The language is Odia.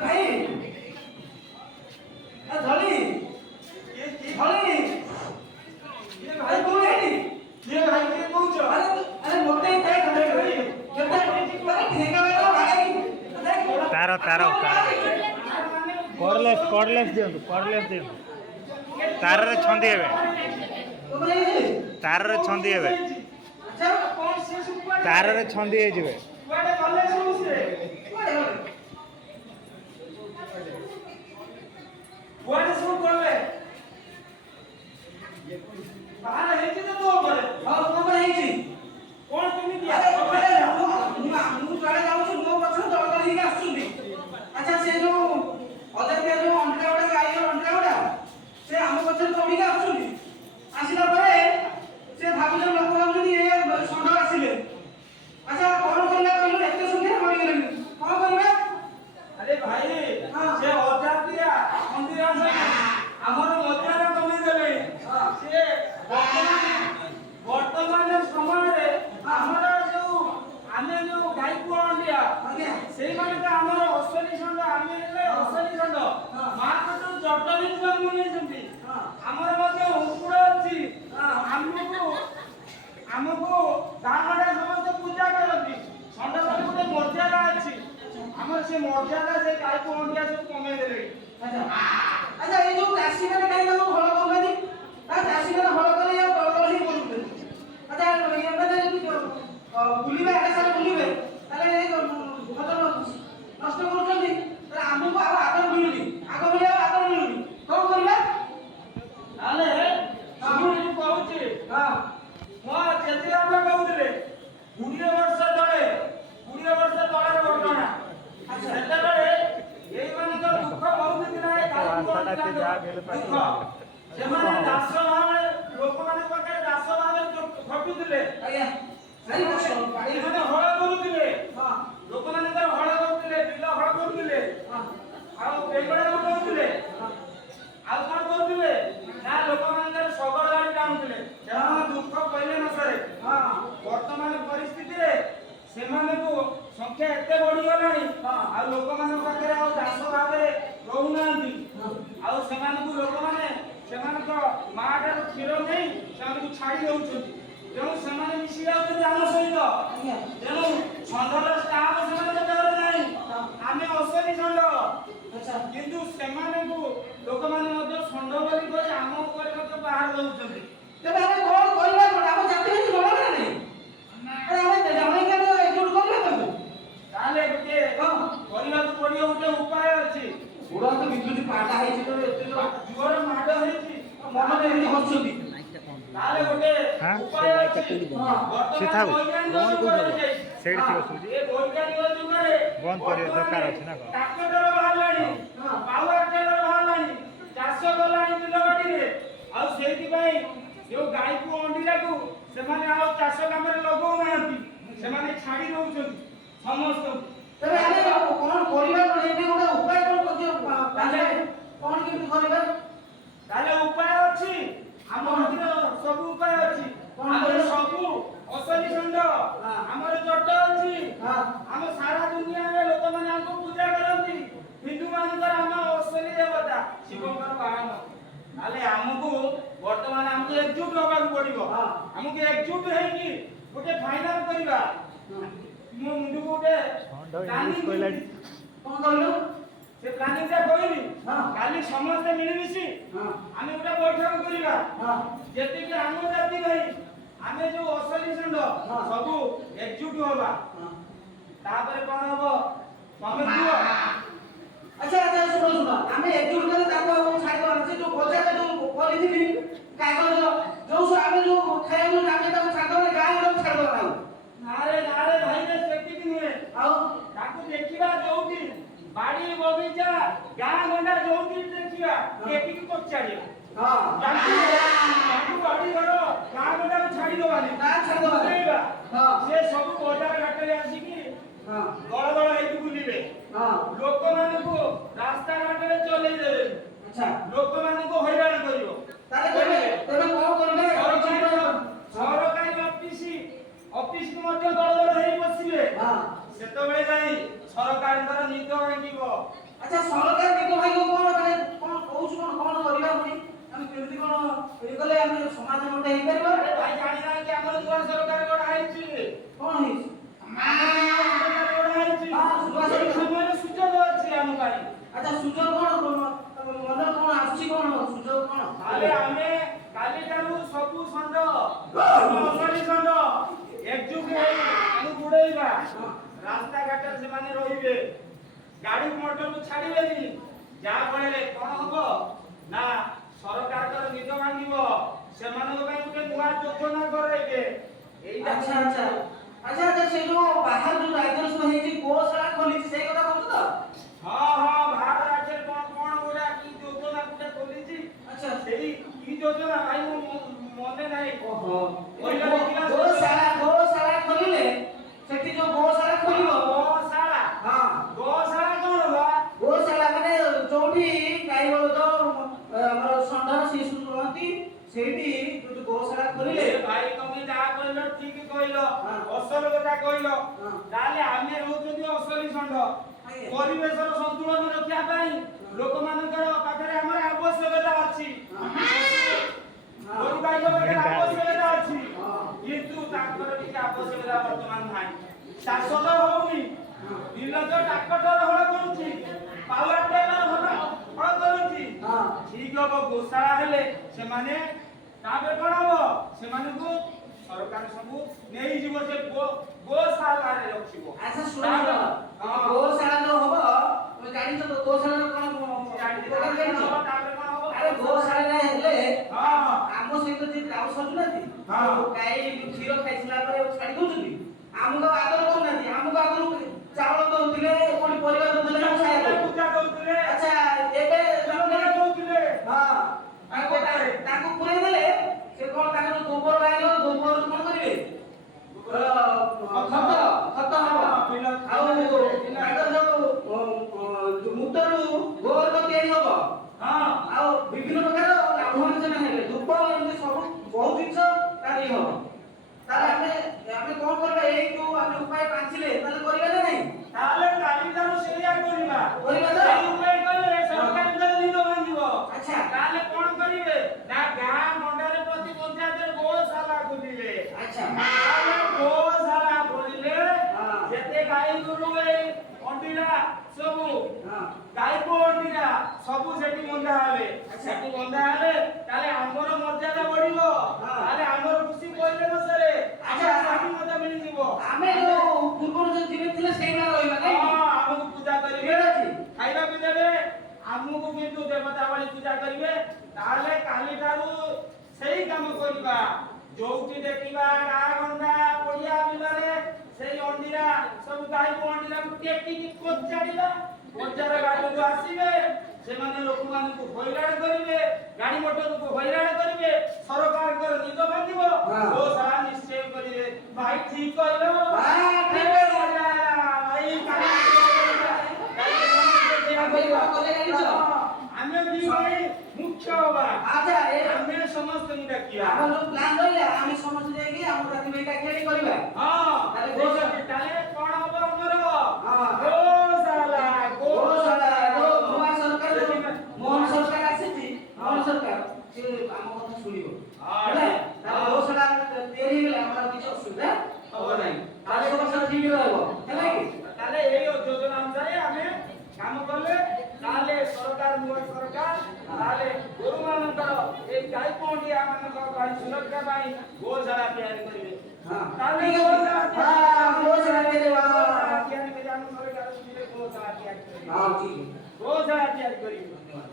भाई धनी धनी ये भाई कौन है ये भाई के कौन छ अरे मोटे काय खड़े भाई केता पर ठेका वाला भाई तारो तारो कॉर्डलेस दियंतु तार रे छंदी हेबे तार रे छंदी हेबे अच्छा कौन से सुपर तार रे छंदी हे जिवे कुआडे गले सब से कुआडे सब गले बाहर है कि तो ऊपर हां ऊपर है कि कौन तुम दिया मु काले जाऊ छु मो पछन दळ दळ ही आछुंदी अच्छा से जो अदर के जो अंडा उडा गाई अंडा उडा से हम पछन दौड़ी के आछुंदी आसिला परे से भाबुछ लोक भाबुछ ये संडा आसिले अच्छा कौन करला कहलो एते संख्या मरि गेले कौन करबे अरे भाई से अजातिया मंदिर आसे हमर मजार कमी देले से वर्तमान समय रे हमरा जो आमे जो गाई को अंडिया सेई माने का हमर असली संड आमे ले असली संड मां को जो जटनी जन्म नै जंती हमर मध्ये उपुड़ अछि हमको गाँडा समस्त पूजा करती संड सब गोटे मर्यादा अछि हमर से मर्यादा से गाई को अंडिया सब कमे देले अच्छा अच्छा ए जो चासी माने गाई को हळ करबेनी ता चासी माने हळ करे या दळदळी बोलुते अच्छा ये माने बुलिबे आके सारे बुलिबे ताले ए मतलब नष्ट करछन्ती ताले हमको आगर मिलुनी आगर मिलिया आगर मिलुनी कोन करबे आले सुनी कहूची हां मो जेते आपा कहउतले 20 वर्ष तळे घटना अच्छा सेते बेले एई माने तो दुख बहुत दिन आए ସେମାନେ ଦାସ ଭାବେ ଲୋକମାନେ ପାଖରେ ଦାସ ଭାବେ ଖଟୁଥିଲେ ଆଜ୍ଞା ସही ଏମାନେ ହଳ କରୁଥିଲେ ଲୋକମାନଙ୍କର ହଳ କରୁଥିଲେ ବିଲ ହଳ କରୁଥିଲେ ଆଉ ବେଙ୍ଗଳ କରୁଥିଲେ ଆଉ କଣ କରୁଥିଲେ ନା ଲୋକମାନଙ୍କର ଶଗଡ଼ ଗାଡ଼ି ଟାଣୁଥିଲେ ସେମାନେ ଦୁଃଖ କହିଲେ ନ ସରେ ବର୍ତ୍ତମାନ ପରିସ୍ଥିତିରେ ସେମାନଙ୍କୁ ସଂଖ୍ୟା ଏତେ ବଢିଗଲାଣି ଆଉ ଲୋକମାନଙ୍କ ପାଖରେ ଆଉ ଦାସ ଭାବରେ ରହୁନାହାନ୍ତି ଆଉ ସେମାନଙ୍କୁ ଲୋକମାନେ ସେମାନଙ୍କ ମାଠାରୁ କ୍ଷୀର ନେଇ ସେମାନଙ୍କୁ ଛାଡ଼ି ଦେଉଛନ୍ତି ତେଣୁ ସେମାନେ ମିଶି ଯାଉଛନ୍ତି ଆମ ସହିତ ତେଣୁ ଷଣ୍ଢର ଷ୍ଟାମ୍ପ ସେମାନଙ୍କ ପାଖରେ ନାହିଁ ଆମେ ଅସଲି ଷଣ୍ଢ କିନ୍ତୁ ସେମାନଙ୍କୁ ଲୋକମାନେ ମଧ୍ୟ ଷଣ୍ଢ ବୋଲି କହି ଆମ ଉପରେ ମଧ୍ୟ ବାହାର ଦେଉଛନ୍ତି ତେବେ ଆମେ କଣ କରିବା ଆମ ଜାତି ଭିତରେ ଜଣା ନାହିଁ ଆମେ ଜଣେଇକି ଆମେ ଏକଜୁଟ କରିବା ତାହେଲେ ଗୋଟେ କରିବାକୁ ପଡ଼ିବ ଗୋଟେ ଉପାୟ ଅଛି ପୁରା ତ ବିଦ୍ୟୁତ ପାଟା ହେଇଛି ତ ଏତେ ଜୋର ମାଡ଼ ହେଇଛି ମନ ଏମିତି ହସୁଛନ୍ତି ତାହେଲେ ଗୋଟେ ଉପାୟ ଅଛି ସିଥାଉ ବନ୍ଦ କରିଦେବ ସେଇଠି ଥିବ ସୁଜି ଏ ବୈଜ୍ଞାନିକ ଯୁଗରେ ବନ୍ଦ କରିବା ଦରକାର ଅଛି ନା କଣ ଟ୍ରାକ୍ଟର ବାହାରିଲାଣି ପାୱାର ଟ୍ରେଲର ବାହାରିଲାଣି ଚାଷ କଲାଣି ବିଲ ବାଡ଼ିରେ ଆଉ ସେଇଥିପାଇଁ ଯୋଉ ଗାଈକୁ ଅଣ୍ଡିରାକୁ ସେମାନେ ଆଉ ଚାଷ କାମରେ ଲଗାଉନାହାନ୍ତି ସେମାନେ ଛାଡ଼ି ଦେଉଛନ୍ତି ସମସ୍ତଙ୍କୁ ତେବେ ଆମେ କଣ କରିବା ଏବେ ଗୋଟେ ଉପାୟ କଣ ତାହେଲେ କଣ କେମିତି କରିବା ତାହେଲେ ଉପାୟ ଅଛି ଆମ ହାତରେ ସବୁ ଉପାୟ ଅଛି ଆମର ସବୁ ଅସଲି ଷଣ୍ଢ ଆମର ଜଟ ଅଛି ଆମ ସାରା ଦୁନିଆରେ ଲୋକମାନେ ଆମକୁ ପୂଜା କରନ୍ତି ହିନ୍ଦୁ ମାନଙ୍କର ଆମ ଅସଲି ଦେବତା ଶିବଙ୍କର ବାହନ ତାହେଲେ ଆମକୁ ବର୍ତ୍ତମାନ ଆମକୁ ଏକଜୁଟ ହେବାକୁ ପଡ଼ିବ ଆମକୁ ଏକଜୁଟ ହେଇକି ଗୋଟେ ଫାଇନାଲ କରିବା ମୁଁ ମୁଣ୍ଡକୁ ଗୋଟେ ପ୍ଲାନିଂ କଣ କହିଲୁ ସେ ପ୍ଲାନିଂ ଟା କହିଲି କାଲି ସମସ୍ତେ ମିଳିମିଶି ଆମେ ଗୋଟେ ବୈଠକ କରିବା ଯେତିକି ଆମ ଜାତି ଭାଇ ଆମେ ଯୋଉ ଅସଲି ଷଣ୍ଢ ସବୁ ଏକଜୁଟ ହବା ତାପରେ କଣ ହବ ତମେ କୁହ अच्छा अच्छा सुनो सुनो आमे एकजुट करे ताको छाड़ दो से जो बजार जो पॉलिथिन कागज जो सब आमे जो खाइबो आमे ताको छाड़ दो गाय को छाड़ दो नारे नारे भाई ने सेक्टी नुहे आउ ताको देखिबा जोउटी बाड़ी बगीचा गां गंडा जोउटी देखिबा केटी को पचाड़िया हां ताको बाड़ी घर गां गंडा को छाड़ी दोवानी ना छाड़ दोवानी हां से सब बजार घाट रे आसी की दल दल हेतु बुलिबे लोक मानको रास्ता घाट रे चले देबे अच्छा लोक मानको हैरान करिवो ताले तबे कोन करबे सरकारी ऑफिस को मध्य दल दल हेई बसिबे हां सेतो बेले जाई କରିବା ରାସ୍ତା ଘାଟରେ ସେମାନେ ରହିବେ ଗାଡି ମଟରକୁ ଛାଡିବେନି ଯାହା ଫଳରେ କଣ ହବ ନା ସରକାରଙ୍କର ନିଦ ଭାଙ୍ଗିବ ସେମାନଙ୍କ ପାଇଁ ଗୋଟେ ନୂଆ ଯୋଜନା କରାଇବେ ଏଇଟା ଆଚ୍ଛା ଆଚ୍ଛା ଆଚ୍ଛା ଆଚ୍ଛା ସେ ଯୋଉ ବାହାର ଯୋଉ ରାଜ୍ୟରେ ସବୁ ହେଇଛି ଗୋଶାଳା ଖୋଲିଛି ସେଇ କଥା କହୁଛ ତ? ହଁ ହଁ ଭାରତ ରାଜ୍ୟରେ କଣ କଣ ଗୋଟେ କି ଯୋଜନା ଗୋଟେ ଖୋଲିଛି ଆଚ୍ଛା ସେଇ କି ଯୋଜନା ଭାଇ ମୁଁ ମନେ ନାହିଁ ଓହୋ କହିଲା ଦେଖିଲା ଗୋଶାଳା ଖୋଲିଲେ ସେଠି ଯୋଉ ଗୋଶାଳା ଖୋଲିବ ଗୋଶାଳା ହଁ ଗୋଶାଳା କଣ ବା ଗୋଶାଳା ମାନେ ଯୋଉଠି ଗାଈ ବଳଦ ଆମର ଷଣ୍ଢ ଶିଶୁ ରୁହନ୍ତି ସେଇଠି ଯୋଉ ଗୋଶାଳା ଖୋଲିଲେ ଭାଇ ତମେ ଯାହା କହିଲ ଠିକ କହିଲ ହଁ। ଅସଲ କଥା କହିଲ ହଁ। ତାହେଲେ ଆମେ ରହୁଛନ୍ତି ଅସଲି ଷଣ୍ଢ ଆଜ୍ଞା। ପରିବେଶର ସନ୍ତୁଳନ ରକ୍ଷା ପାଇଁ ଲୋକମାନଙ୍କର ପାଖରେ ଆମର ଆବଶ୍ୟକତା ଅଛି ଗୋରୁ ଗାଈଙ୍କ ପାଖରେ ଆବଶ୍ୟକତା ଅଛି କିନ୍ତୁ ତାଙ୍କର କିଛି ଆବଶ୍ୟକତା ବର୍ତ୍ତମାନ ନାହିଁ ଚାଷ ତ ହଉନି ବିଲ ତ ଟ୍ରାକ୍ଟର ହଳ କରୁଛି ପାୱାର ଟ୍ରେଲର ହଳ କରୁଛି ହଁ। ଠିକ ହବ ଗୋଶାଳା ହେଲେ ସେମାନେ ତାପରେ କଣ ହବ ସେମାନଙ୍କୁ ସରକାର ସବୁ ନେଇଯିବ ସେ ଗୋଶାଳାରେ ରଖିବ ଆଚ୍ଛା ଶୁଣ ହଁ ଗୋଶାଳା ଯୋଉ ହବ ତମେ ଜାଣିଛ ତ ଗୋଶାଳାର କଣ ଉପକାର ଜାଣିଛ? ତାପରେ କଣ ହବ ଆରେ ଗୋଶାଳାରେ ହେଲେ ହଁ ଆମ ସହିତ ଯିଏ ଗ୍ରାମ ସରୁନାହାନ୍ତି ହଁ। ଗାଈ କ୍ଷୀର ଖାଇସାରିଲା ପରେ ଛାଡି ଦଉଛନ୍ତି ଆମକୁ ଆଉ ଆଦର କରୁନାହାନ୍ତି ଆମକୁ ଆଗରୁ ଚାଉଳ ଦଉଥିଲେ କୋଉଠି ପରିବା ଦଉଥିଲେ ଆମେ ଖାଇବା ପୂଜା କରୁଥିଲେ ଆଚ୍ଛା ଏବେ ଜମିରେ ଦଉଥିଲେ ହଁ ତାଙ୍କୁ ପୁରେଇ ଦେଲେ ସେ କଣ ତାଙ୍କର ଗୋବର ବାହାରିବ ଗୋବରରୁ କଣ କରିବେ ଖତ ଖତ ହବ ଆଉ ତାଙ୍କର ଯୋଉ ମୂତରୁ ଗୋବର ତିଆରି ହବ ହଁ ଆଉ ବିଭିନ୍ନ ପ୍ରକାର ଲାଭବାନ ସେମାନେ ହେବେ ଧୂପ ଏମିତି ସବୁ ବହୁତ ଜିନିଷ ତାର ଇଏ ହବ ତାହେଲେ ଆମେ କଣ କରିବା ଏଇ ଯୋଉ ଆମେ ଉପାୟ ପାଞ୍ଚିଲେ ତାହେଲେ କରିବା ନା ନାହିଁ ତାହେଲେ କାଲିଠାରୁ ସେଇଆ କରିବା କରିବା ତ? ସେଇ ଉପାୟ କଲେ ସରକାରଙ୍କର ନିଦ ଭାଙ୍ଗିବ ଆଚ୍ଛା। ତାହେଲେ କଣ କରିବେ ନା ଗାଁ ମଣ୍ଡରେ ପ୍ରତି ପଞ୍ଚାୟତରେ ଗୋଶାଳା ଖୋଲିଲେ ଆଚ୍ଛା। ତାହେଲେ ଗୋଶାଳା ଖୋଲିଲେ ହଁ। ଯେତେ ଗାଈ ଗୋରୁ ଏଇ ଅଣ୍ଡିରା ସବୁ ହଁ ଗାଈକୁ ଅଣ୍ଡିରା ସବୁ ସେଠି ବନ୍ଧା ହେବେ ସେଠି ବନ୍ଧା ହେଲେ ତାହେଲେ ଆମର ମର୍ଯ୍ୟାଦା ବଢିବ ତାହେଲେ ଆମର ଖୁସି ପରିବେଶରେ ଆଚ୍ଛା। ସ୍ୱାଧୀନତା ମିଳିଯିବ ଆମେ ଯୋଉ ପୂର୍ବରୁ ଯୋଉ ଜୀବିତ ଥିଲେ ସେଇଭଳିଆ ରହିବା ନାଇଁ ହଁ ଆମକୁ ପୂଜା କରିବେ ଠିକ ଅଛି। ଖାଇବାକୁ ଦେବେ ଆମକୁ କିନ୍ତୁ ଦେବତା ଭଳି ପୂଜା କରିବେ ତାହେଲେ କାଲିଠାରୁ ସେଇ କାମ କରିବା ଯୋଉଠି ଦେଖିବା ଗାଁ ଗଣ୍ଡା ପଡିଆ ବିଲରେ ସେଇ ଅଣ୍ଡିରା ସବୁ ଗାଈକୁ ଅଣ୍ଡିରାକୁ ଟେକିକି କୋଚାଡ଼ିବା ବଜାର ଗାଡିକୁ ଆସିବେ ସେମାନେ ଲୋକମାନଙ୍କୁ ହଇରାଣ କରିବେ ଗାଡି ମଟରକୁ ହଇରାଣ କରିବେ ସରକାରଙ୍କର ନିଦ ଭାଙ୍ଗିବ ଗୋଶାଳା ନିଶ୍ଚୟ କରିବେ ଭାଇ ଠିକ କହିଲ ଠିକ ଭାଇ ଆମେ ଦି ଭାଇ ମୁଖ୍ୟ ହବା ଆଚ୍ଛା ଆମେ ସମସ୍ତଙ୍କୁ ଡାକିବା ଆମର ଯୋଉ ପ୍ଲାନ ରହିଲା ଆମେ ସମସ୍ତେ ଯାଇକି ଆମ ଜାତି ଭାଇ ଡାକିଆଣି କରିବା ହଁ ତାହେଲେ ତାହେଲେ କଣ ହବ ଆମର ହଁ। ଗୋଶାଳା ଗୋଶାଳା ଯୋଉ ନୂଆ ସରକାର ଯୋଉ ସେଥିପାଇଁ- ମୋହନ ସରକାର ଆସିଛି ମୋହନ ସରକାର ସେ ଆମ କଥା ଶୁଣିବ ହଁ। ହେଲା ହଁ। ତାହେଲେ ଗୋଶାଳା ତିଆରି ହେଇଗଲେ ଆମର ଆଉ କିଛି ଅସୁବିଧା ହବ ନାହିଁ ତାହେଲେ ସମସ୍ତ ଠିକ ରହିବ ହେଲା କି ତାହେଲେ ଏଇ ଯୋଜନା ଅନୁସାରେ ଆମେ କାମ କଲେ ତାହେଲେ ସରକାର ନୂଆ ସରକାର ତାହେଲେ ଗୋରୁମାନଙ୍କର ଏଇ ଗାଈ ପଣ୍ଡିଆ ମାନଙ୍କ ପାଇଁ ସୁରକ୍ଷା ପାଇଁ ଗୋଶାଳା ତିଆରି କରିବେ ହଁ ତାହେଲେ ଠିକ ଗୋଶାଳା ଅଛି ହଁ ଗୋଶାଳା ତିଆରି ହବ ତିଆରି କରି ଆମ ସରକାର ଗୋଶାଳା ତିଆରି କରିବେ ହଁ ଠିକ ଅଛି ଗୋଶାଳା ତିଆରି କରିବେ ଧନ୍ୟବାଦ